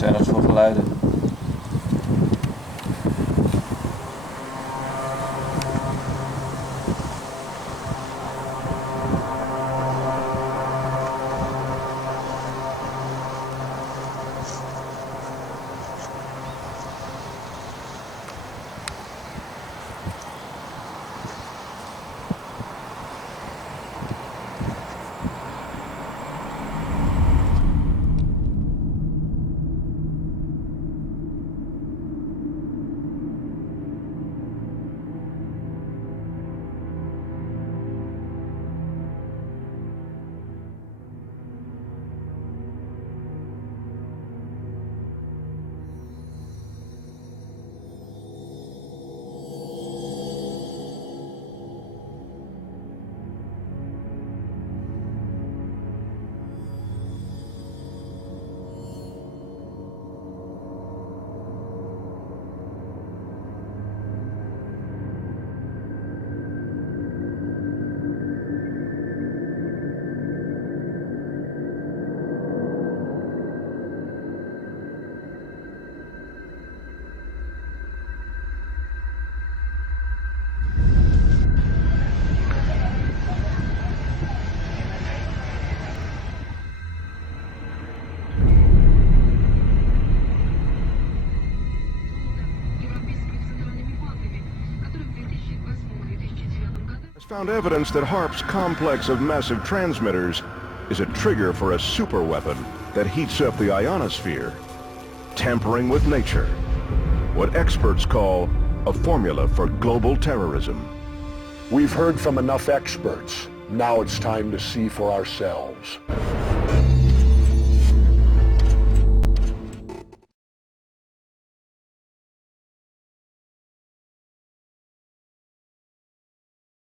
zijn dat voor geluiden? Found evidence that HARP's complex of massive transmitters is a trigger for a superweapon that heats up the ionosphere, tampering with nature. What experts call a formula for global terrorism. We've heard from enough experts. Now it's time to see for ourselves.